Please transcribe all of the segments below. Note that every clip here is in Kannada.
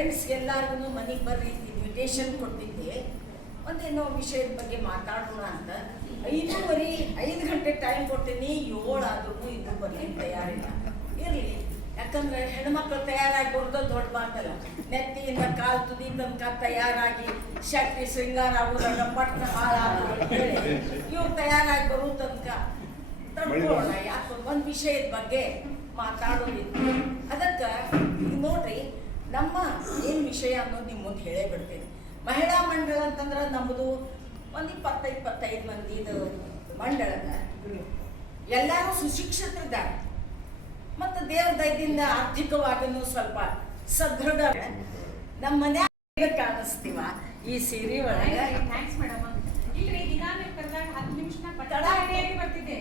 ಫ್ರೆಂಡ್ಸ್ ಎಲ್ಲರಿಗೂ ಮನೆಗೆ ಬರ್ರಿ ಇನ್ವಿಟೇಷನ್ ಕೊಟ್ಟಿದ್ದೆ. ಒಂದೇನೋ ವಿಷಯದ ಬಗ್ಗೆ ಮಾತಾಡೋಣ ಅಂತ 5 ಗಂಟೆ ಟೈಮ್ ಕೊಡ್ತೀನಿ, 7 ಆದ್ರೂ ಇನ್ನೂ ಬರ್ಲಿಕ್ಕೆ ತಯಾರಿಲ್ಲ. ಇರಲಿ, ಯಾಕಂದ್ರೆ ಹೆಣ್ಮಕ್ಳು ತಯಾರಾಗಿ ಬರೋದು ದೊಡ್ಡ ಮಾತಲ್ಲ. ನೆತ್ತಿಯಿಂದ ಕಾಲು ತುದಿ ತನಕ ತಯಾರಾಗಿ ಶಕ್ತಿ ಶೃಂಗಾರ ಆಗೋದಾಗ ಪಟ್ಟ ಹಾಳಾಗೋದು ಹೇಳಿ ಇವ್ರು ತಯಾರಾಗಿ ಬರೋ ತನಕ ತಡ್ಕೊಳ್ಳೋಣ. ಯಾಕೆ ಒಂದು ವಿಷಯದ ಬಗ್ಗೆ ಮಾತಾಡೋದಿತ್ತು. ಅದಕ್ಕೆ ನೋಡ್ರಿ, ನಮ್ಮ ಏನು ವಿಷಯ ಅನ್ನೋದು ನಿಮ್ಮ ಮುಂದೆ ಹೇಳೇ ಬಿಡ್ತೀನಿ. ಮಹಿಳಾ ಮಂಡಳ ಅಂತಂದ್ರೆ ನಮ್ಮದು ಒಂದು 20-25 ಮಂದಿದು ಮಂಡಳದ ಎಲ್ಲರೂ ಸುಶಿಕ್ಷಿತರಿದ್ದಾರೆ ಮತ್ತು ದೇವ್ರ ದಯದಿಂದ ಆರ್ಥಿಕವಾಗಿಯೂ ಸ್ವಲ್ಪ ಸದೃಢ. ನಮ್ಮ ಮನ್ಯಾಗ ಕಾಣಿಸ್ತೀವ ಈ ಸೀರೆ ಒಳಗೆ. Thanks madam. ಇಲ್ರಿ, ದಿನ ನೀವು ಕರೆದಾಗ 10 ನಿಮಿಷನ ಪಟ್ಟ ರೆಡಿಯಾಗಿ ಬರ್ತಿದ್ದೆ.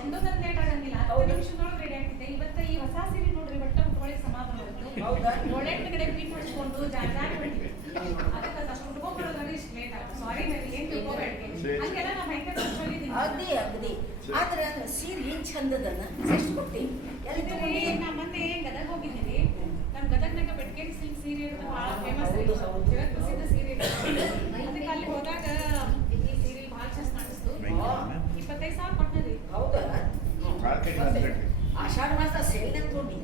ಎಂದೂ ನನ್ನ ಲೇಟ್ ಆಗಂಗಿಲ್ಲ. 10 ನಿಮಿಷದೊಳಗೆ ರೆಡಿ ಆಗ್ತಿದ್ದೆ. ಇವತ್ತು ಈ ಹೊಸ ಸೀರೆ ನೋಡ್ರಿ, ಬಟ್ಟ ಮುಟ್ಕೊಳ್ಳಿ ಸಮಾಧಾನ ಬಂತು. ಒಳ್ಳೆಂಟು ಕಡೆ ಪ್ರೀ ಮಾಡಿಸ್ಕೊಂಡು ಜಾರಿ ಬಿಡ್ತೀವಿ. ಅದಕ್ಕೆ ಅಷ್ಟು ಉಟ್ಕೊಂಡ್ಬರೋದ್ರೆ ಇಷ್ಟು ಲೇಟ್ ಆಗುತ್ತೆ. ಸಾರಿ, ನನಗೆ ಏನು ತಿಳ್ಕೊಬೇಡ್ರಿ. ಹಂಗೆಲ್ಲ ನಾ ಭಯಂಕರ ಅಗದಿ ಆದ್ರೆ ಸೀರೆ ಏನು ಚಂದದನ್ನ ಎಷ್ಟು ಕೊಟ್ಟಿ ಎಲ್ಲಿ ನಾ ಮೊನ್ನೆ ಗದಗ ಹೋಗಿದ್ದೀನಿ. ನಮ್ಮ ಗದಗ್ನಾಗ ಬೆಟ್ಕೇರಿ ಸಿಲ್ಕ್ ಸೀರೆ ಅಂತ ಭಾಳ ಫೇಮಸ್, ಜಗತ್ ಪ್ರಸಿದ್ಧ ಸೀರೆ. ಅದಕ್ಕೆ ಅಲ್ಲಿ ಹೋದಾಗ ಈ ಸೀರೆ ಭಾಳ ಚಂದ ಕಾಣಿಸ್ತು. 25,000 ಕೊಟ್ಟರಿ. ಹೌದಾ? ಆಷಾಢ ಮಾಸ ಸೇಲ್ ಅಂತ ನೋಡಿ.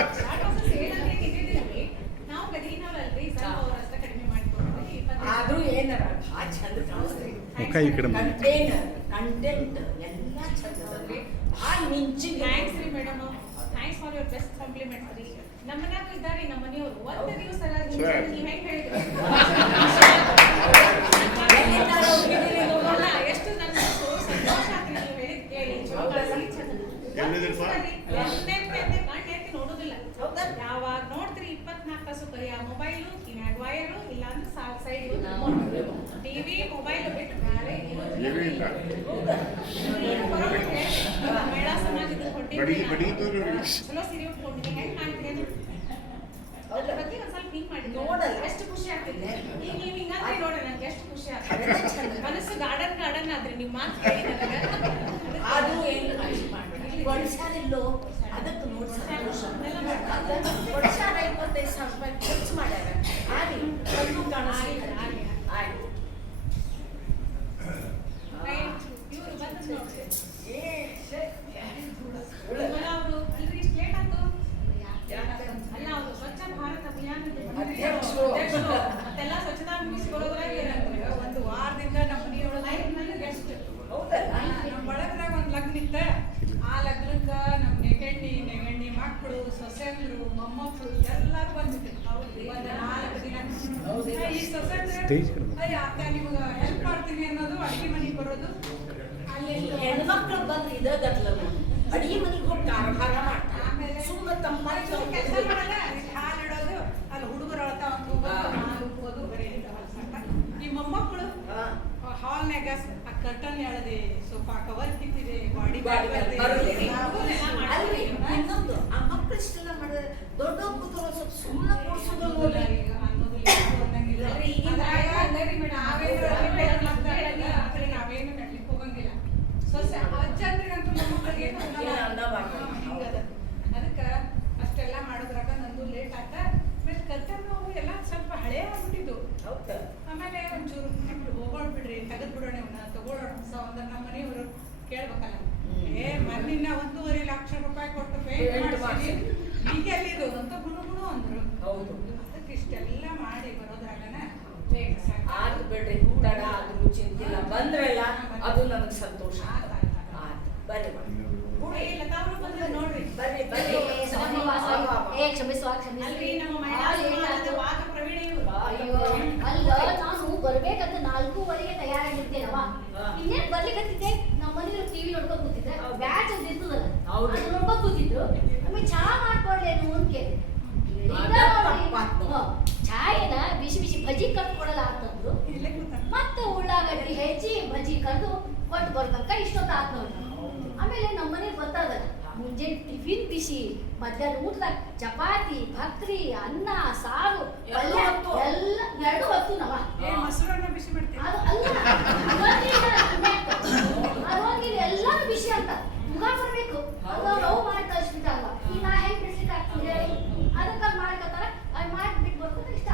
ಆಷಾಢ ಮಾಸ ಸೇಲ್ ಅಂತ ಇದ್ದಿದ್ದಿಲ್ರಿ, ನಾವು ಗದಗಿನವ್ರಲ್ರಿ, ಸ್ವಲ್ಪ ಅವ್ರ ಅಷ್ಟ ಕಡಿಮೆ ಮಾಡಿಕೊಡ್ತೀವಿ. ಆದ್ರೂ ಏನಾರ ಭಾಳ ಚಂದ ಕಾಣಿಸ್ತೀವಿ. ಕಂಟೆಂಟ್ ಎಲ್ಲ ಚಂದದ್ರಿ, ಭಾಳ ಮಿಂಚಿಂಗ್. ಥ್ಯಾಂಕ್ಸ್ ರೀ madam, thanks for your best compliments ರೀ. ನಮ್ಮ ಮನ್ಯಾಗ ಇದ್ದಾರೆ ನಮ್ಮ ಮನೆಯವರು. ಒಂದು ದಿವಸ ನೀವು ಹೆಂಗೆ ಹೇಳಿದ್ರಿ ಎಷ್ಟು ನನ್ನ ಸಂತೋಷ ಆತ್ರಿ ನೀವು ಹೇಳಿದ್ ಕೇಳಿ. ನೋಡುದಿಲ್ಲ, ಯಾವಾಗ ನೋಡ್ತೀರಿ 24 ತಾಸು ಬರೀ ಆ ಮೊಬೈಲು, ಕಿವ್ಯಾಗ ವೈರು, ಇಲ್ಲ ಅಂದ್ರೆ ಸೈಡ್ ಟಿವಿ ಮೊಬೈಲ್ ಬಿಟ್ಟು ಬೇರೆ ಮಹಿಳಾ ಸಮಾಜದ ಚಲೋ ಸೀರೆ ಉಟ್ಕೊಂಡಿದ್ದೀನಿ. ಹೆಂಗ್ ಕಾಣ್ತೀನಿ ಅದ್ರ ಬಗ್ಗೆ ಒಂದ್ ಸ್ವಲ್ಪ ಹಿಂಗ್ ಮಾಡಿ ನೋಡಲ್ಲ, ಎಷ್ಟು ಖುಷಿ ಆಗ್ತಿದೆ. ಈಗ ನೀವು ಹಿಂಗಂದ್ರೆ ನೋಡ್ರಿ, ನಂಗೆ ಎಷ್ಟು ಖುಷಿ ಆಗ್ತದೆ. ಮನಸ್ಸು ಗಾರ್ಡನ್ ಆದ್ರಿ ನಿಮ್ಮ ಮಾತು ಕೇಳಿ ನನಗೆ. ಅದು ಏನು ಒಡಿಶಾರಿಲ್ಲೋ ಅದಕ್ಕೆ ನೋಡಿ ಸಂತೋಷ. ಒಡಿಶಾರ 25,000 ರೂಪಾಯಿ ಖರ್ಚು ಮಾಡ್ಯಾರ. ಆಗಿ ಕಣ್ಣು ಕಾಣಿಸ್ಲಿ. ಆಯ್ತು, ಇವ್ರು ಬಂದು ನೋಡ್ರಿ. ಅವರು ಇಲ್ರಿ, ಇಷ್ಟು ಲೇಟ್ ಆಯ್ತು. ಅಲ್ಲ, ಅವರು ಸ್ವಚ್ಛ ಭಾರತ್ ಅಭಿಯಾನದ ಅಧ್ಯಕ್ಷರು ಮತ್ತೆಲ್ಲ ಸ್ವಚ್ಛತಾ ಮುಗಿಸ್ಕೊಳ್ಳೋದ್ರಾಗ ಒಂದು ವಾರದಿಂದ ನಮ್ಮ ಮನೆಯೊಳಗೆ ಗೆಸ್ಟ್. ಹೌದಲ್ಲ? ನಮ್ಮ ಬಳಗದಾಗ ಒಂದು ಲಗ್ನ ಇತ್ತ. ಆ ಲಗ್ನಕ್ಕೆ ನಮ್ಮ ನೆಗಣ್ಣಿ ಮಕ್ಕಳು, ಸೊಸೆಂದ್ರು, ಮೊಮ್ಮಕ್ಕಳು ಎಲ್ಲರೂ ಬಂದಿದ್ರು. ಒಂದು 4 ದಿನ ಈ ಸೊಸೆಂದ್ರು ಅಕ್ಕ ನಿಮ್ಗೆ ಹೆಲ್ಪ್ ಮಾಡ್ತೀನಿ ಅನ್ನೋದು, ಅಡಿಗೆ ಮನೆಗೆ ಬರೋದು. ಅಲ್ಲಿ ಹೆಣ್ಮಕ್ಳು ಬಂದ್ರೆ ಇದ ಗದ್ಲ ಅಡಿಗೆ ಮನೆಗೆ ಹೋಗಿ ಕಾರ್ಭಾರ ಮಾಡ್ತಾರೆ. ಆಮೇಲೆ ಸುಮ್ಮನೆ ತಮ್ಮ ಕೆಲಸ ಮಾಡಲ್ಲ, ಹಾಲು ಇಡೋದು, ಅಲ್ಲಿ ಹುಡುಗರು ಅಳ್ತಾ ಹಾಲು ಉಪ್ಪೋದು ಬರೀ ಈ ಮೊಮ್ಮಕ್ಕಳು ಹಾಲ್ನಾಗ ಆ ಕರ್ಟನ್ ಎಳದೆ, ಸೋಫಾ ಕವರ್ ಕಿತ್ತಿದೆ, ಬಾಡಿ ಅಲ್ರಿ. ಇನ್ನೊಂದು, ಆ ಮಕ್ಕಳು ಇಷ್ಟೆಲ್ಲ ಮಾಡಿದ್ರೆ ದೊಡ್ಡ ಕೂತರು ಸ್ವಲ್ಪ ಸುಮ್ಮನೆ ಕೂರ್ಸೋದು ನೋಡ್ರಿ. ನಾವೇನು ನಡ್ಲಿಕ್ಕೆ ಹೋಗಂಗಿಲ್ಲ. ಸೊಸೆ ಅಜ್ಜಂದ್ರಿಗಂತೂ ಮೊಮ್ಮಕ್ಕಳಿಗೆ ಅದಕ್ಕೆ ಅಷ್ಟೆಲ್ಲ ಮಾಡೋದ್ರಾಗ ನಂದು ಲೇಟ್ ಆತ. ಆಮೇಲೆ ಕರ್ತನ್ನು ಎಲ್ಲ ಸ್ವಲ್ಪ ಹಳೆ ಆಗ್ಬಿಟ್ಟಿದ್ದು. ಹೌದಾ? ಆಮೇಲೆ ಒಂಚೂರು ಹೋಗೋಣ ಬಿಡ್ರಿ, ತೆಗೆದು ಬಿಡೋಣ, ತಗೊಳ್ಳೋಣ ಹೊಸ ಒಂದು. ನಮ್ಮ ಮನೆಯವರು ಕೇಳ್ಬೇಕಲ್ಲ, ಮೊನ್ನಿನ 1.5 ಲಕ್ಷ ರೂಪಾಯಿ ಕೊಟ್ಟು ಪೇಂಟ್ ಮಾಡಿಸಿ ಈಗ ಎಲ್ಲಿದು ಅಂತ ಗುಣಗುಣ ಅಂದ್ರು. ಹೌದು. ಅದಕ್ಕೆ ಇಷ್ಟೆಲ್ಲ ಮಾಡಿ ಬರೋದ್ರಾಗನ ಆಯ್ತು ಬಿಡ್ರಿ, ತಡ ಆದ್ರೂ ಚಿಂತಿಲ್ಲ. ಬಂದ್ರಲ್ಲ ಅದು ನನಗೆ ಸಂತೋಷ. ಬರ್ರಿ ಲತಾವ್ರು ಬಂದ್ರೆ ನೋಡ್ರಿ, ಬರ್ರಿ ಬರ್ರಿ. ಅಲ್ರಿ ನಮ್ಮ ಮಹಿಳಾ ಸಮಾಜದ ವಾದ ಪ್ರವೀಣ ಇವ್ರು. ಅಲ್ಲ, ನಾನು ಬರ್ಬೇಕಂತ 4:15ಗೆ ತಯಾರಾಗಿರ್ತೇನವ. ಇನ್ನೇನ್ ಬರ್ಲಿಕ್ಕತ್ತಿದ್ದೆ, ನಮ್ಮ ಮನೆಯವ್ರು ಟಿವಿ ನೋಡ್ಕೊಂಡ್ ಕೂತಿದ್ದೆ. ಬ್ಯಾಚ್ ಅಂತ ಇರ್ತದಲ್ಲ, ಅದು ನೋಡ್ಕೊಂಡ್ ಕೂತಿದ್ರು. ಆಮೇಲೆ ಚಹಾ ಮಾಡ್ಕೊಡ್ಲೇನು ಅಂತ ಕೇಳಿದೆ. ಚಾಯನ ಬಿಸಿ ಬಿಸಿ ಬಜ್ಜಿ ಕರ್ದು ಕೊಡಲ್ಲ ಅಂತಂದ್ರು. ಮತ್ತೆ ಉಳ್ಳಾಗಡ್ಡಿ ಹೆಚ್ಚಿ ಬಜ್ಜಿ ಕರ್ದು ಕೊಟ್ಟು ಬರ್ಬೇಕ. ಇಷ್ಟೊತ್ತ ಆತ್ ನೋಡ್ರಿ. ಆಮೇಲೆ ನಮ್ಮ ಮನೆಗೆ ಗೊತ್ತಾಗಲ್ಲ, ಮುಂಜಾನೆ ಟಿಫಿನ್ ಬಿಸಿ, ಮಧ್ಯಾಹ್ನ ಊಟದಾಗ ಚಪಾತಿ, ಭಕ್ರಿ, ಅನ್ನ, ಸಾರು, ಪಲ್ಯ ಎಲ್ಲ 2 ಹೊತ್ತು ನವ. ಮೊಸರನ್ನ ಬಿಸಿ ಮಾಡ್ತೀವಿ. ಅದು ಅಲ್ಲ, ಎಲ್ಲಾನು ಬಿಸಿ ಅಂತ ಮುಗ ಬರ್ಬೇಕು. ಅದು ನಾವು ಮಾಡಿ ಕಳಿಸ್ಬಿಟ್ಟಾಗ ಈಗ ನಾ ಹೆಂಗ್ ಬಿಡ್ಲಿಕ್ಕೆ ಆಗ್ತದೆ ಹೇಳಿ. ಅದಕ್ಕೆ ಮಾಡ್ಕೊತಾರ, ಅದು ಮಾಡಿಬಿಟ್ಟು ಬರ್ಕೊಂಡು ಇಷ್ಟ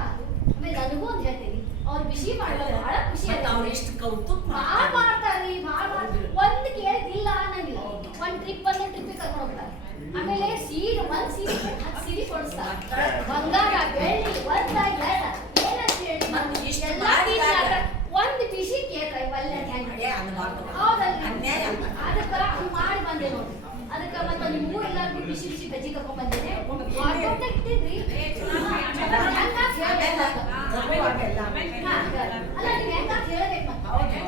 ಖುಷಿ ಮತ್ತೆ ಅವ್ರು ಆಗತ್ತೆ. ಎಷ್ಟು ಕೌತುಕ ಭಾಳ ಮಾಡ್ತಾರ್ರಿ, ಭಾಳ ಒಂದ್ ಕೇಳಿದಿಲ್ಲ ಅನ್ನಂಗಿಲ್ಲ. ಒಂದ್ ಟ್ರಿಪ್ ಬಂದ್ರೆ ಟ್ರಿಪ್ಪಿಗೆ ಕರ್ಕೊಂಡು ಹೋಗ್ತಾರೆ. ಆಮೇಲೆ ಸೀರೆ ಒಂದ್ ಸೀರೆ 10 ಸೀರೆ ಕೊಡಿಸ್ತಾರೆ. ಬಂಗಾರ ಬೆಳ್ಳಿ ಒಂದ ಎರಡ ಏನಂತ ಹೇಳಿ ಮತ್ತೆ ಇಷ್ಟು ಎಲ್ಲ ಮಾಡಿದಾಗ ಒಂದ್ ಪಿಸಿ ಕೇಳ್ತಾರೆ ಒಳ್ಳೆ ಹೆಂಗ್ ಏ ಅನ್ಬಾರ್ದು. ಹೌದಲ್ರಿ? ಅನ್ಯಾಯ ಅಲ್ಲ. ಅದಕ್ಕ ಹಂಗ್ ಮಾಡಿ ಬಂದೆ ನೋಡ್ರಿ. ಅದಕ್ಕ ಮತ್ತೆ ನಿಮ್ಗೂ ಎಲ್ಲಾರ್ಗೂ ಬಿಸಿ ಬಿಸಿ ಬಜ್ಜಿ ಕರ್ಕೊಂಡ್ ಬಂದೇನೆ. ಮಾಡ್ಕೊಂಡ ಇಟ್ಟಿದ್ರಿ ಹೆಂಗಾತ್ ಹೇಳ್ಬೇಕು. ಅಲ್ಲ ನೀವ್ ಹೆಂಗಾತ್ ಹೇಳ್ಬೇಕು ಮತ್ತೆ.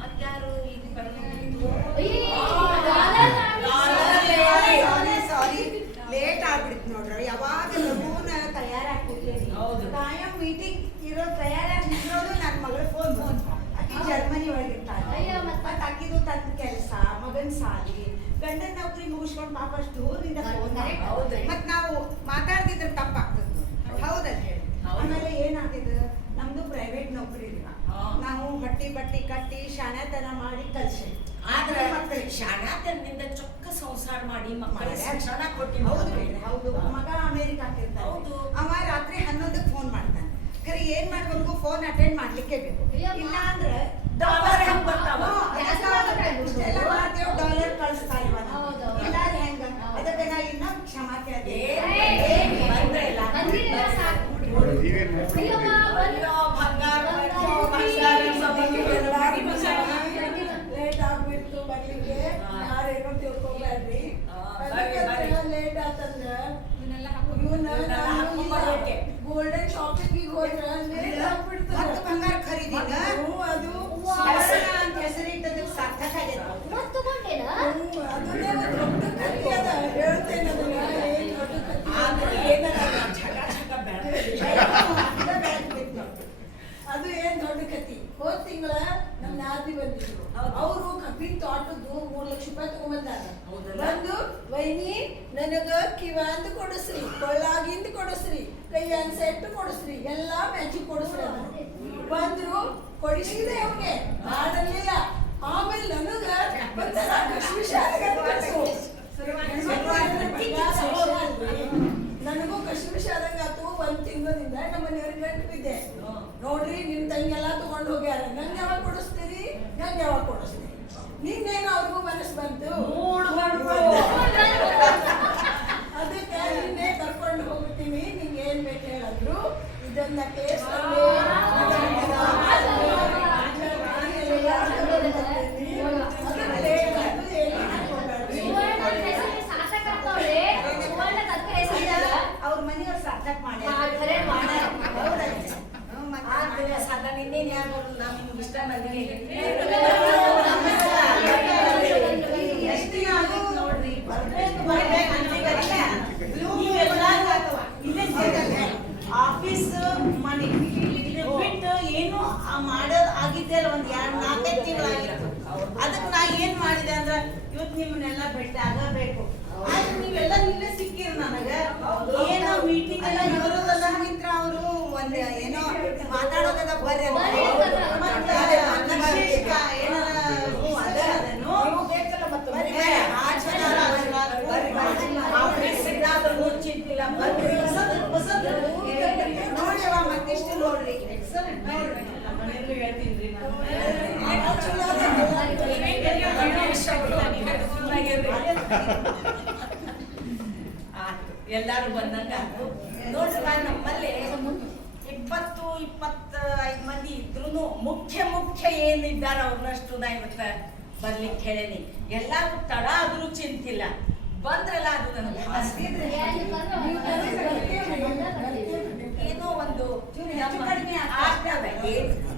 ಮತ್ಯಾರು ಈಗ ಕಡಿಮೆ ಸಾರಿ ಲೇಟ್ ಆಗ್ಬಿಡ್ತು ನೋಡ್ರಿ. ಯಾವಾಗ ಲಘೂನ ತಯಾರಾಗ್ತಿದ್ದೇನೆ. ಹೌದು. ಕಾಯಂ ಮೀಟಿಂಗ್ ಇರೋ ತಯಾರಾಗಿರೋದು ನನ್ನ ಮಗಳ ಫೋನ್ ಆಕಿ ಜರ್ಮನಿ ಒಳಗಿರ್ತಾಳೆ. ಅಯ್ಯೋ, ಮತ್ತೆ? ಮತ್ತೆ ಆಕಿದು ತನ್ನ ಕೆಲಸ, ಮಗನ್ ಸಾಲಿ, ಗಂಡನ ನೌಕರಿ ಮುಗಿಸ್ಕೊಂಡು ಪಾಪ ಅಷ್ಟು ದೂರದಿಂದ ಫೋನ್ ಹೌದ್ರಿ. ಮತ್ ನಾವು ಮಾತಾಡ್ತಿದ್ರೆ ತಪ್ಪಾಗ್ತದೆ ಹೌದಲ್ಲ ಹೇಳಿ. ಹೌದು. ಆಮೇಲೆ ಏನಾಗ್ತದೆ ನಮ್ದು ಪ್ರೈವೇಟ್ ನೌಕರಿ ಇಲ್ಲ. ಹಾ. ನಾವು ಬಟ್ಟಿ ಕಟ್ಟಿ ಶಾಣೆತನ ಮಾಡಿ ಕಲ್ಸಿ ಆದ್ರೆ ಮಕ್ಕಳಿಗೆ ಶಾಣಾತನದಿಂದ ಚೊಕ್ಕ ಸಂಸಾರ ಮಾಡಿ ಮಕ್ಕಳಿಗೆ ಮಾಡಿ. ಶಿಕ್ಷಣ ಕೊಟ್ಟಿ ಹೌದು ಹೌದು. ಮಗ ಅಮೇರಿಕಾಕ್ ಇರ್ತಾನೆ. ಹೌದು. ಅವ ರಾತ್ರಿ 11ಕ್ಕೆ ಫೋನ್ ಮಾಡ್ತಾನೆ. ಖರೆ ಏನ್ ಮಾಡ್ಬೇಕು, ಫೋನ್ ಅಟೆಂಡ್ ಮಾಡ್ಲಿಕ್ಕೆ ಬೇಕು. ಅಯ್ಯಮ್ಮ. ಇಲ್ಲ ಅಂದ್ರೆ ಡಾಲರ್ ಹೆಂಗ್ ಬರ್ತಾವ? ಇಷ್ಟೆಲ್ಲ ಮಾಡ್ತೇವೆ, ಡಾಲರ್ ಕಳಿಸ್ತಾ ಇಲ್ವ ನಾವು. ಹೌದು. ಇಲ್ಲ ಅಂದ್ರೆ ಹೆಂಗ? ಅದಕ್ಕೆ ನಾ ಇನ್ನ ಕ್ಷಮಾ ಕೇಳ್ತೀನಿ. ಬಂದ್ರೆ ಇಲ್ಲ. ಬಂದಿಲ್ಲ ಸಾಕು. ಅಯ್ಯವ್ವ, ಅಯ್ಯೋ, ಬಂಗಾರ ಬಂತು, ಬಂಗಾರ ಸಂಬಂಧಿಕರವಾಗಿ ಲೇಟ್ ಆಗ್ಬಿಡ್ತು ಬರ್ಲಿಕ್ಕೆ. ಯಾರೇನೋ ತಿಳ್ಕೊಬೇಡ್ರಿ. ಬರ್ರಿ. ಲೇಟ್ ಆತಂದ್ರ ಇವನ್ನೆಲ್ಲ ಹಾಕೊಂಡು ಗೋಲ್ಡನ್ ಶಾಪಿಂಗ್ ಹೋದ್ರ ಲೇಟ್ ಆಗ್ಬಿಡ್ತು. ಮತ್ತೆ ಬಂಗಾರ ಖರೀದಿ ಅದು ಅಂತ ಹೆಸರಿಟ್ಟದಕ್ಕೆ ಸಾರ್ಥಕ ಆಗೈತೆ. ಮತ್ತ್ ತಗೊಂಡೇನ? ಅದನ್ನೇ ಒಂದು ದೊಡ್ಡ ಕಥೆ ಅದ. ಹೇಳ್ತೇನೆ ಅದನ್ನ. ಏನ್ ದೊಡ್ಡ ಕಥೆ ಆದ್ರೆ ಏನಾರ ಛಗ ಛಗ ಅದು ಏನ್ ದೊಡ್ಡ ಕತಿ. ಹೋದ ತಿಂಗಳ ನಮ್ ನಾದಿ ಬಂದಿದ್ರು. ಹೌದು. ಅವರು ಕಬ್ಬಿನ ತೋಟದ್ದು 3 ಲಕ್ಷ ರೂಪಾಯಿ ತಗೊಂಬಂದಾರ. ಹೌದಲ್ಲ? ಬಂದು ವೈನಿ ನನಗ ಕಿವಾಂದ್ ಕೊಡಿಸ್ರಿ, ಕೊಳ್ಳಾಗಿಂದ ಕೊಡಿಸ್ರಿ, ಕೈಯನ್ ಸೆಟ್ ಕೊಡಿಸ್ರಿ, ಎಲ್ಲಾ ಮ್ಯಾಚಿಂಗ್ ಕೊಡಿಸ್ರಿ ಅಂತ. ಬಂದ್ರು ಕೊಡಿಸಿದೆ ಅವ್ರಿಗೆ ಮಾಡಲಿಲ್ಲ. ಆಮೇಲೆ ನನಗ ಒಂಥರ ಕಶ್ಮೀಶ ನನಗೂ ಕಶ್ಮೀಶ ಆದಂಗ ಆತು. 1 ತಿಂಗಳಿಂದ ನಮ್ಮ ಮನೆಯವ್ರಿಗೆ ಗಂಟು ಬಿದ್ದೆ. ನೋಡ್ರಿ ನಿಮ್ ತಂಗೆಲ್ಲ ತಗೊಂಡ್ ಹೋಗ್ಯಾರ, ನಂಗೆ ಯಾವಾಗ ಕೊಡಿಸ್ತೀರಿ, ನಂಗೆ ಯಾವಾಗ ಕೊಡಿಸ್ತೀರಿ. ನಿನ್ನೇನು ಅವ್ರಿಗೂ ಮನಸ್ಸು ಬಂತು. ಅದಕ್ಕೆ ನಿನ್ನೆ ಕರ್ಕೊಂಡು ಹೋಗ್ತೀನಿ, ನಿಂಗೆ ಏನ್ ಬೇಕು ಹೇಳಿದ್ರು. ಇದನ್ನ ಟೇಸ್ಟ್ ಅವ್ರ ಮನೆಯವ್ರು ಸಾರ್ಥಕ್ ಮಾಡಿ ಸಾಧನೆ ಇನ್ನೇನು ಯಾರು ನಾನು ನಿಮ್ಗೆ ಇಷ್ಟ ಬಂದಿನಿ ನೋಡ್ರಿ ಆಫೀಸ್ ಮನಿ ಇದು ಬಿಟ್ಟು ಏನು ಮಾಡೋದು ಆಗಿದ್ದೆಲ್ಲ ಒಂದ್ 2-4 ತಿಂಗಳಾಗಿತ್ತು. ಅದಕ್ಕೆ ನಾ ಏನ್ ಮಾಡಿದೆ ಅಂದ್ರ ಇವತ್ತು ನಿಮ್ಮನ್ನೆಲ್ಲ ಭೇಟಿ ಆಗಬೇಕು. ಆದ್ರೆ ನೀವೆಲ್ಲ ನಿನ್ನೆ ಸಿಕ್ಕಿರಿ ನನಗ. ಏನೋ ಮೀಟಿಂಗ್ ಎಲ್ಲ ಇರೋದಲ್ಲ ಮಿತ್ರ ಅವರು ಒಂದ್ ಏನೋ ಮಾತಾಡೋದದ ಬರ್ರಿ ಮತ್ತೆ ವಿಶೇಷ ಏನಾರ ಅದನ್ನು ಬೇಕಲ್ಲ ಮತ್ತೆ ನೋಡ್ಯವ ಮತ್ತಿಷ್ಟು ನೋಡ್ರಿ. ನಮ್ಮ ಮನೆಯಲ್ಲೂ ಹೇಳ್ತೀನಿ ಎಲ್ಲಾರು ಬಂದಂಗ ನೋಡ್ರಲ್ಲ ನಮ್ಮಲ್ಲಿ 20-25 ಮಂದಿ ಇದ್ರು ಮುಖ್ಯ ಏನಿದ್ದಾರ ಅವ್ರನ್ನಷ್ಟು ನಾ ಇವತ್ತ ಬರ್ಲಿಕ್ಕೆ ಹೇಳೇನಿ. ಎಲ್ಲಾರು ತಡ ಆದ್ರೂ ಚಿಂತಿಲ್ಲ, ಬಂದ್ರಲ್ಲ ಅದು ನನಗೆ ಏನೋ ಒಂದು ಆಗ್ತದೆ.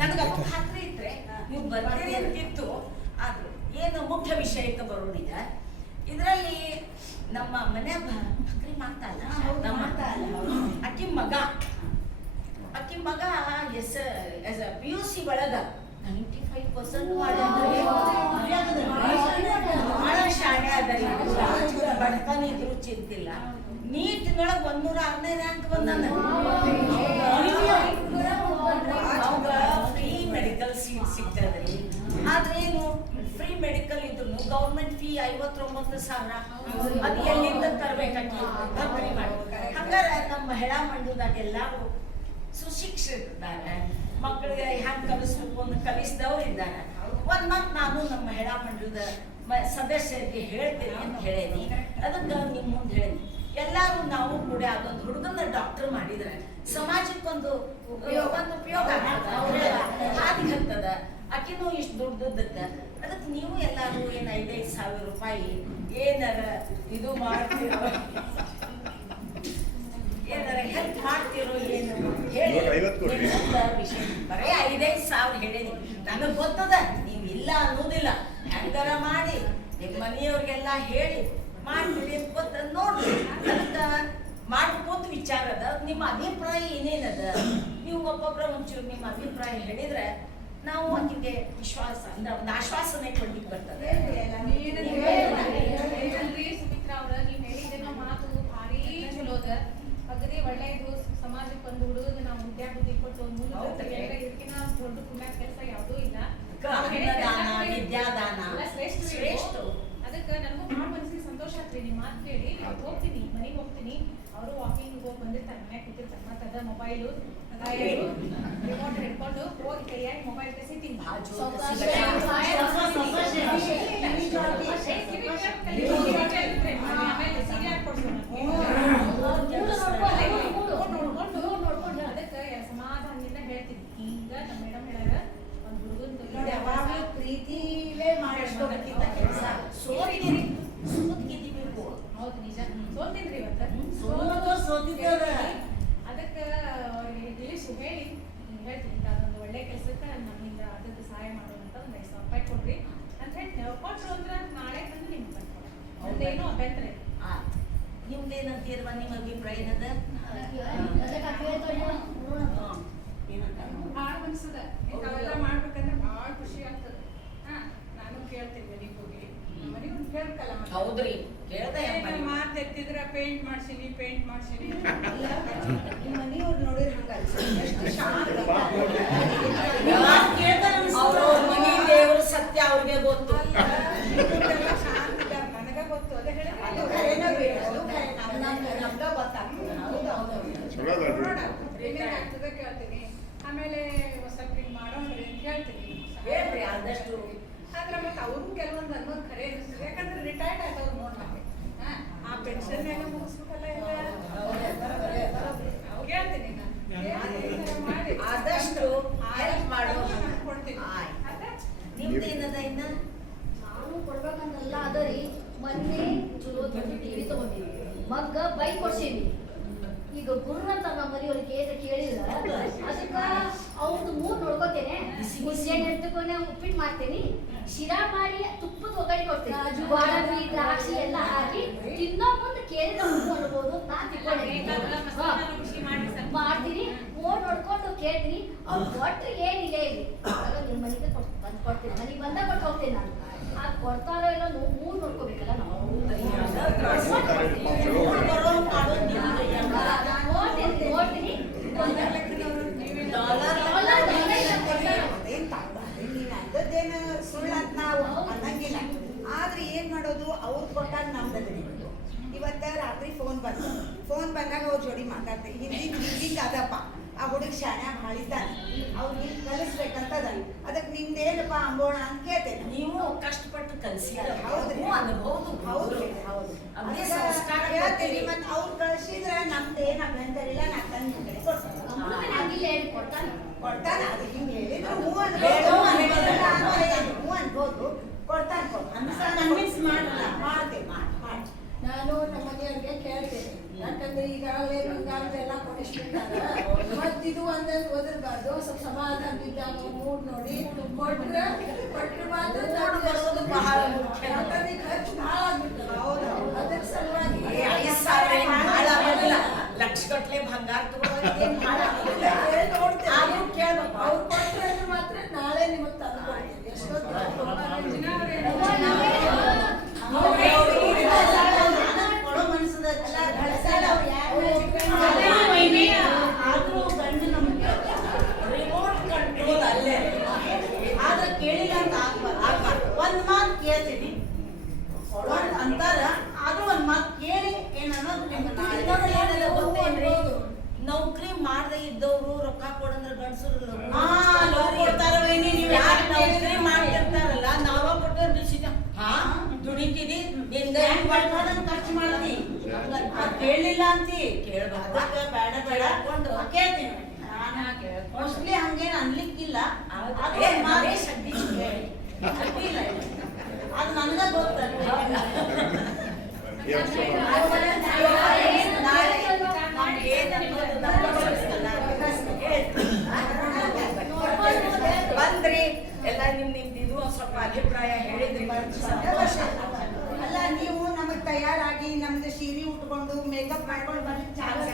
ನನಗಪ್ಪ ಖಾತ್ರಿ ಇದ್ರೆ ನೀವು ಬರ್ತೀರಿ ಅಂತಿತ್ತು. ಆದ್ರೂ ಏನು ಮುಖ್ಯ ವಿಷಯಕ್ಕೆ ಬರೋಣ. ಈಗ ಇದರಲ್ಲಿ ನಮ್ಮ ಮನೆ ಭಕ್ರಿ ಮಾಡ್ತಾಳ ನಮ್ಮ ಅಕ್ಕಿ ಮಗ PUC ಒಳಗ 95% ಬಹಳ ಶಾಣೆ ಅದರಿ. ಬಡತನ ಇದ್ರು ಚಿಂತಿಲ್ಲ. ನೀಟಿನೊಳಗೆ 106ನೇ ರ್ಯಾಂಕ್ ಬಂದಾನ. ಫ್ರೀ ಮೆಡಿಕಲ್ ಸೀಟ್ ಸಿಗ್ತದ್ರಿ. ಆದ್ರೆ ಏನು ಫ್ರೀ ಮೆಡಿಕಲ್ ಇದ್ರು ಗೌರ್ಮೆಂಟ್ ಫೀ 59,000. ಅದು ಎಲ್ಲಿಂದ ತರ್ಬೇಕಾಗಿ ಹಂಗಾರ ನಮ್ಮ ಹೆಳ ಮಂಡಲದಾಗ ಎಲ್ಲಾರು ಸುಶಿಕ್ಷಿತರಿದ್ದಾರೆ. ಮಕ್ಕಳಿಗೆ ಹ್ಯಾಂಗ್ ಕಲಿಸ್ಬೇಕು ಅಂತ ಕಲಿಸಿದವ್ರು ಇದ್ದಾರೆ. ಒಂದ್ ಮಾತು ನಾನು ನಮ್ಮ ಮಹಿಳಾ ಮಂಡಲದ ಸದಸ್ಯರಿಗೆ ಹೇಳ್ತೀನಿ ಅಂತ ಹೇಳೇನಿ. ಅದಕ್ಕೆ ನಿಮ್ಮ ಮುಂದೆ ಹೇಳೀನಿ, ಎಲ್ಲರೂ ನಾವು ಕೂಡ ಅದೊಂದು ಹುಡುಗನ ಡಾಕ್ಟರ್ ಮಾಡಿದ್ರೆ ಸಮಾಜಕ್ಕೊಂದು ಉಪಯೋಗ ಹಾದಿ ಹತ್ತದ. ಆಕಿನೂ ಇಷ್ಟು ದುಡ್ದಕ್ಕೆ ಅದಕ್ಕೆ ನೀವು ಎಲ್ಲರೂ ಏನು 5,000 ಸಾವಿರ ರೂಪಾಯಿ ಏನಾರ ಇದು ಮಾಡ್ತೀರೋ, ಏನಾರ ಹೆಲ್ಪ್ ಮಾಡ್ತಿರೋ ಏನು ಹೇಳಿ ವಿಷಯ. ಬರೀ 5,000 ಸಾವಿರ ಹೇಳೀನಿ, ನನಗೆ ಗೊತ್ತದ ನೀವು ಇಲ್ಲ ಅನ್ನೋದಿಲ್ಲ. ಹೆಂಗಾರ ಮಾಡಿ ನಿಮ್ಮ ಮನೆಯವ್ರಿಗೆಲ್ಲ ಹೇಳಿ ಮಾಡ್ತೀರಿ ಅಂತ ಗೊತ್ತ ನೋಡ್ರಿ. ಅದಕ್ಕೆ ಮಾಡ್ಕೋತ ವಿಚಾರ ಅದ. ನಿಮ್ಮ ಅಭಿಪ್ರಾಯ ಏನೇನದ ನೀವು ಒಬ್ಬೊಬ್ಬರ ಒಂಚೂರು ನಿಮ್ಮ ಅಭಿಪ್ರಾಯ ಹೇಳಿದ್ರೆ ನಾವು ಆಕೆಗೆ ವಿಶ್ವಾಸ ಅಂದ್ರೆ ಒಂದು ಆಶ್ವಾಸನೆ ಕೊಡ್ಲಿಕ್ಕೆ ಬರ್ತದೆ. ಸುಮಿತ್ರಾ ಅವ್ರ ನೀವ್ ಹೇಳಿದ್ದೇನೋ ಮಾತು ಭಾರಿ ಚಲೋ ಅದ, ಅಗದಿ ಒಳ್ಳೇದು. ಸಮಾಜಕ್ಕೆ ಒಂದು ಹುಡುಗಗೆ ನಾವು ವಿದ್ಯಾಬುದ್ಧಿ ಕೊಟ್ಟು ಇದಕ್ಕಿಂತ ದೊಡ್ಡ ಪುಣ್ಯ ಕೆಲಸ ಯಾವುದೂ ಇಲ್ಲ. ವಿದ್ಯಾದಾನ ಶ್ರೇಷ್ಠ. ಅದಕ್ಕೆ ನನಗೂ ಭಾಳ ಮನಸ್ಸಿಗೆ ಸಂತೋಷ ಆತ್ರಿ ನಿಮ್ಮ ಮಾತು ಕೇಳಿ. ಹೋಗ್ತೀನಿ ಮನೆಗೆ ಹೋಗ್ತೀನಿ, ಅವರು ವಾಕಿಂಗ್ ಹೋಗಿ ಬಂದಿರ್ತಾರೆ, ಮನ್ಯಾಗ ಕೂತಿರ್ತಾರೆ. ಮತ್ತೆ ಅದ ಮೊಬೈಲು ರಿಮೋಟ್ ಹಿಡ್ಕೊಂಡು ಹೋಗಿ ಕೈಯಾಗಿ ಮೊಬೈಲ್ ಕಸಿತೀನಿ. ಅದಕ್ಕೆ ಸಮಾಧಾನದಿಂದ ಹೇಳ್ತೀನಿ. ಹಿಂಗ ನಮ್ಮ ಮೇಡಮ್ ಹೇಳಾರ ಒಂದ್ ಹುಡುಗನ್ ಯಾವಾಗಲೂ ಪ್ರೀತಿಲೇ ಮಾಡಿಸ್ಕೋಬೇಕಿಂತ ಕೆಲಸ. ಹೌದು ನಿಜ. ಸೋತಿನ್ರಿ ಇವತ್ತು ಅದಕ್ಕೆ ಅವ್ರಿಗೆ ತಿಳಿಸಿ ಹೇಳಿ ಹೇಳ್ತೀನಿ ಅದೊಂದು ಒಳ್ಳೆ ಕೆಲಸಕ್ಕೆ ನಮ್ಮಿಂದ ಅದಕ್ಕೆ ಸಹಾಯ ಮಾಡುವಂತ ಒಂದು 5,000 ರೂಪಾಯಿ ಕೊಡ್ರಿ ಅಂತ ಹೇಳಿ ಕೊಟ್ಟರು ಅಂದ್ರೆ ನಾಳೆ ಬಂದು ನಿಮ್ಗೆ ಬರ್ತಾರೆ. ಅದೇನೋ ಅಭ್ಯಂತರ ನಿಮ್ದೇನಂತೀರ್ವ? ನಿಮ್ಮ ಅಭಿಪ್ರಾಯ ಏನದ? ಭಾಳ ಅನ್ಸದ ಇಂಥವೆಲ್ಲ ಮಾಡ್ಬೇಕಂದ್ರೆ ಭಾಳ ಖುಷಿ ಆಗ್ತದೆ. ನಾನು ಕೇಳ್ತೀನಿ ಮನೆಗೆ ಹೋಗಿ, ಮನೆಗೆ ಒಂದು ಕೇಳ್ಬೇಕಲ್ಲ. ಹೌದ್ರಿ, ಮಾತು ಎತ್ತಿದ್ರ ಪೇಂಟ್ ಮಾಡ್ಸಿನಿ ನಿಮ್ಮ ಮನೆಯವ್ರು ನೋಡಿದ್ರೆ ಹಂಗ ಎಷ್ಟು ಶಾಂತ. ಅವ್ರವ್ರ ಮನೆ ದೇವ್ರ ಸತ್ಯ ಅವ್ರಿಗೆ ಗೊತ್ತು. ಶಾಂತ ಇದ್ದಾರೆ, ನನಗ ಗೊತ್ತು. ಅದೇ ಆಗ್ತದೆ ಕೇಳ್ತೀನಿ. ಆಮೇಲೆ ಸ್ವಲ್ಪ ಹಿಂಗ್ ಮಾಡೋಣ್ರಿ ಅಂತ ಹೇಳ್ತೀನಿ. ಹೇಳ್ರಿ ಆದಷ್ಟು. ಆದ್ರೆ ಮತ್ತೆ ಅವ್ರು ಕೆಲವೊಂದು ಅನ್ನೋದು ಖರೆ ಅನಿಸ್ತದೆ. ಯಾಕಂದ್ರೆ ರಿಟೈರ್ಡ್ ಆದವ್ರು ನೋಡ್ತಾರೆ, ಆ ಪೆನ್ಷನ್ ಎಲ್ಲ ಮುಗಿಸ್ಬೇಕಲ್ಲ. ಕೇಳ್ತೀನಿ ನಾನು ಮಾಡಿ ಆದಷ್ಟು ಹೆಲ್ಪ್ ಮಾಡೋ ಕೊಡ್ತೀನಿ. ನಿಮ್ದೇನದ ಇನ್ನ? ನಾನು ಕೊಡ್ಬೇಕಂತಲ್ಲ ಅದ ರೀ. ಮೊನ್ನೆ ಚಲೋ ದೊಡ್ಡ ಟಿವಿ ತಗೊಂಡಿವಿ, ಮಗ್ಗ ಬೈಕ್ ಕೊಡ್ಸೀವಿ. ಈಗ ಗುರ್ರ ಅಂತ ನಮ್ಮ ಮನೆಯವ್ರಿಗೆ ಕೇಳಿಲ್ಲ, ಅದಕ್ಕ ಅವ್ರದ್ದು ಮೂರ್ ನೋಡ್ಕೋತೇನೆ. ಮುಂಜಾನೆ ಎದ್ದುಕೊಂಡೆ ಉಪ್ಪಿಟ್ಟು ಮಾಡ್ತೇನೆ, ಶಿರಾ ಮಾಡಿ ತುಪ್ಪದ ಒಗ್ಗರಣೆ ಕೊಡ್ತೇನೆ, ಗೋಡಂಬಿ ದ್ರಾಕ್ಷಿ ಎಲ್ಲ ಹಾಕಿ ತಿನ್ನೋ ಮುಂದೆ ಕೇಳಿದ ಅನ್ಬೋದು. ನಾನ್ ಮಾಡ್ತೀನಿ, ನೋಡ್ಕೊಂಡು ಕೇಳ್ತೀನಿ. ಅವ್ರು ಕೊಟ್ರೆ ಏನಿಲ್ಲ ಇಲ್ಲಿ ನಿಮ್ಮ ಮನೆಗೆ ಬಂದು ಕೊಡ್ತೀನಿ, ಮನೆಗೆ ಬಂದಾಗ ಕೊಟ್ಟು ಹೋಗ್ತೇನೆ ನಾನು. ಅದು ಕೊಡ್ತಾರೋ ಇಲ್ಲ ಮೂರು ನೋಡ್ಕೋಬೇಕಲ್ಲ ನಾವು. ನೋಡ್ತೀನಿ ಅಂಥದ್ದೇನು ಸುಳ್ಳು ಅಂತ ನಾವು ಅನ್ನಂಗಿಲ್ಲ. ಆದ್ರೆ ಏನ್ ಮಾಡೋದು, ಅವ್ರು ಕೊಟ್ಟಾಗ ನಮ್ದದ್ರಿ. ಇವತ್ತ ರಾತ್ರಿ ಫೋನ್ ಬಂದಾಗ ಅವ್ರ ಜೋಡಿ ಮಾತಾಡ್ತೀವಿ. ಹಿಂಗಿಂಗ್ ಅದಪ್ಪ, ಆ ಹುಡುಗ ಶಾಣ್ಯಾಗ ಹಾಳಿದ್ದಾನೆ, ಅವ್ರಿಗೆ ಕಲಿಸ್ಬೇಕಂತದ. ಅದಕ್ಕೆ ನಿಮ್ದೇನಪ್ಪ ಅಂಬೋಣ ಅಂತ ಕೇಳ್ತೇನೆ. ನೀವು ಕಷ್ಟಪಟ್ಟು ಕಲಿಸಿದ ಹೌದ್ರಿ, ಹೌದ್ರಿ. ಹೇಳ್ತೀನಿ. ಮತ್ತೆ ಅವ್ರು ಕಳ್ಸಿದ್ರೆ ನಮ್ದೇನ್ ಅಭ್ಯಂತರಿಲ್ಲ, ನಾ ತಂದು ಕೊಡ್ತಾನೆ. ಅದು ಹಿಂಗೆ ಹೇಳಿದ್ರು ಹೂ ಅನ್ಬೋದು, ಕೊಡ್ತಾನೆ. ಕನ್ವಿನ್ಸ್ ಮಾಡ್ತೇನೆ. ನಾನು ನಮ್ಮ ಮನೆಯವ್ರಿಗೆ ಕೇಳ್ತೇನೆ. ಯಾಕಂದ್ರೆ ಈಗಾಗಲೇ ಬಂಗಾರದ ಎಲ್ಲ ಕೊಡಿಸ್ಬಿಟ್ಟಾರ. ಮತ್ತಿದು ಒಂದಲ್ಲಿ ಒದರ್ಬಾರ್ದು. ಸ್ವಲ್ಪ ಸಮಾಧಾನದಿದ್ದಾಗ ಮೂಡ್ ನೋಡಿ ಕೊಟ್ರೆ ಮಾತ್ರ ಬಹಳ ಮುಖ್ಯ. ಯಾಕಂದ್ರೆ ಖರ್ಚು ಭಾಳ ಆಗ್ಬಿಡ್ತದೆ. ಹೌದು, ಅದ್ರ ಸಲುವಾಗಿ 5,000 ಭಾಳ ಆಗೋದಿಲ್ಲ. ಲಕ್ಷಗಟ್ಟಲೆ ಬಂಗಾರ ತಗೊಳ್ಳೋಕೆ ಭಾಳ ಆಗೋದಿಲ್ಲ. ನೋಡ್ತೇನೆ, ಕೇಳ್ಬೇಕು. ಅವ್ರು ಕೊಟ್ರೆ ಅಂದ್ರೆ ಮಾತ್ರ ನಾಳೆ ನಿಮಗೆ ತಂದು ಕೊಡ್ತೀನಿ. ಎಷ್ಟೊತ್ತು ಕೊಡೋ ಮನ್ಸದ ಆದ್ರೂ ಗಂಡು ನಮ್ಗೆ ರಿಮೋಟ್ ಕಂಟ್ರೋಲ್ ಅಲ್ಲೇ. ಆದ್ರೆ ಕೇಳಿಲ್ಲ ಅಂತ ಆಗ್ಬಾರ್ದು. ಒಂದ್ ಮಾತು ಕೇಳ್ತೀನಿ, ಅಂತೀನಿ ನಿಂದ ಹೆಂಗ್ ಬೇಕಾದಂಗ್ ಖರ್ಚು ಮಾಡ್ತಿ ಕೇಳಿಲ್ಲ ಅಂತಿ ಕೇಳ್ಬೇಕು. ಅದಕ್ಕ ಬೇಡ ಬೇಡ ಕೇಳ್ತೀನಿ ಮೋಸ್ಟ್ಲಿ ಹಂಗೇನ್ ಅನ್ಲಿಕ್ಕಿಲ್ಲ ಅದೇ ನಾವೇ ಸದ್ಯ ಅಡ್ಡಿಲ್ಲ ಅದು ನನಗ ಗೊತ್ತಲ್ಲ ಬಂದ್ರಿ ಎಲ್ಲ ನಿಮ್ದು ಒಂದ್ ಸ್ವಲ್ಪ ಅಭಿಪ್ರಾಯ ಹೇಳಿದ್ರಿ. ಅಲ್ಲ ನೀವು ನಮಗ್ ತಯಾರಾಗಿ ನಮ್ದು ಸೀರೆ ಉಟ್ಕೊಂಡು ಮೇಕಪ್ ಮಾಡ್ಕೊಂಡು ಬರ್ಲಿಕ್ಕೆ ಚಾನ್ಸ್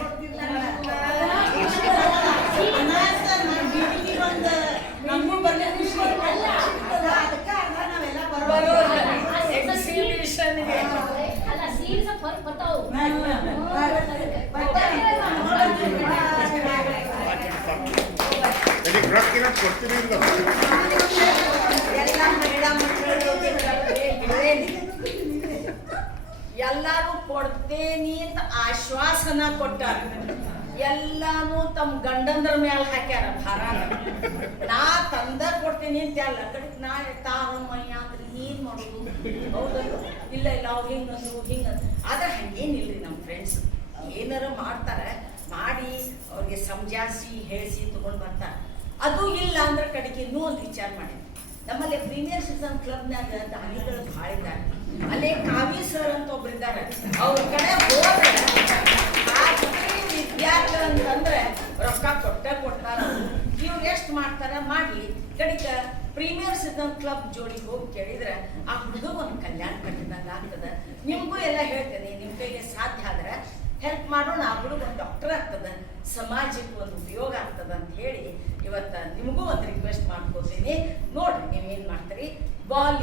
ನಮಗೂ ಬರ್ಲಿಕ್ಕೆ ಖುಷಿ ಅದಕ್ಕೆ ನಾವೆಲ್ಲ ಎಕ್ಸಿಬಿಷನ್ಗೆ ಅಲ್ಲ ಸೀನ್ ಸ್ವಲ್ಪ ಹೊರಗೆ ಬರ್ತಾವು ಕೊಡ್ತೀನಿ ಇಲ್ಲ ಎಲ್ಲ ಮಹಿಳಾ ಮಕ್ಕಳು ಎಲ್ಲಾರು ಕೊಡ್ತೇನಿ ಅಂತ ಆಶ್ವಾಸನ ಕೊಟ್ಟಾರ. ಎಲ್ಲಾನು ತಮ್ಮ ಗಂಡಂದ್ರ ಮ್ಯಾಲ ಹಾಕ್ಯಾರ ಭಾರಾನ. ನಾ ತಂದ ಕೊಡ್ತೀನಿ ಅಂತ ಅಲ್ಲ ಕಡಿಕ್ ನಾ ತಾರಮ್ಮಯ್ಯ ಅಂದ್ರೆ ಏನ್ ಮಾಡೋದು? ಹೌದಲ್ಲ? ಇಲ್ಲ ಅವ್ರು ಹಿಂಗಂದ್ರು ಹಿಂಗಂದ್ರು ಆದ್ರೆ ಹಂಗೇನಿಲ್ರಿ. ನಮ್ಮ ಫ್ರೆಂಡ್ಸ್ ಏನಾರ ಮಾಡ್ತಾರೆ, ಮಾಡಿ ಅವ್ರಿಗೆ ಸಮಜಾಯಿಸಿ ಹೇಳಿಸಿ ತಗೊಂಡ್ ಬರ್ತಾರೆ. ಅದು ಇಲ್ಲ ಅಂದ್ರೆ ಕಡೆಗೆ ಇನ್ನೂ ಒಂದು ವಿಚಾರ ಮಾಡಿ, ನಮ್ಮಲ್ಲಿ ಪ್ರೀಮಿಯರ್ ಸಿಟಿಜನ್ ಕ್ಲಬ್ನಾಗ ದಾನಿಗಳು ಭಾಳ ಇದ್ದಾರೆ. ಅಲ್ಲೇ ಕಾವಿ ಸರ್ ಅಂತ ಒಬ್ರು ಇದ್ದಾರೆ. ಅವ್ರ ಕಡೆ ಹೋದ್ರೆ ವಿದ್ಯಾರ್ಥಿ ಅಂತಂದ್ರೆ ರೊಕ್ಕ ಕೊಡ್ತಾರ. ಇವ್ರು ಎಷ್ಟು ಮಾಡ್ತಾರ ಮಾಡ್ಲಿ, ಕಡಿಕ ಪ್ರೀಮಿಯರ್ ಸಿಟಿಜನ್ ಕ್ಲಬ್ ಜೋಡಿ ಹೋಗಿ ಕೇಳಿದ್ರೆ ಆ ಹುಡುಗ ಒಂದು ಕಲ್ಯಾಣ ಕಟ್ಟಿದಂಗ ಆಗ್ತದ. ನಿಮ್ಗೂ ಎಲ್ಲ ಹೇಳ್ತೇನೆ, ನಿಮ್ ಕೈಗೆ ಸಾಧ್ಯ ಆದ್ರೆ ಹೆಲ್ಪ್ ಮಾಡೋಣ. ಆ ಹುಡುಗ ಒಂದು ಡಾಕ್ಟರ್ ಆಗ್ತದ, ಸಮಾಜಕ್ಕೆ ಒಂದು ಉಪಯೋಗ ಆಗ್ತದ ಅಂತ ಹೇಳಿ ಇವತ್ತ ನಿಮಗೂ ಒಂದು ರಿಕ್ವೆಸ್ಟ್ ಮಾಡ್ಕೋತೀನಿ. ನೋಡ್ರಿ ನೀವೇನ್ ಮಾಡ್ತೀರಿ. ಬಾಲ್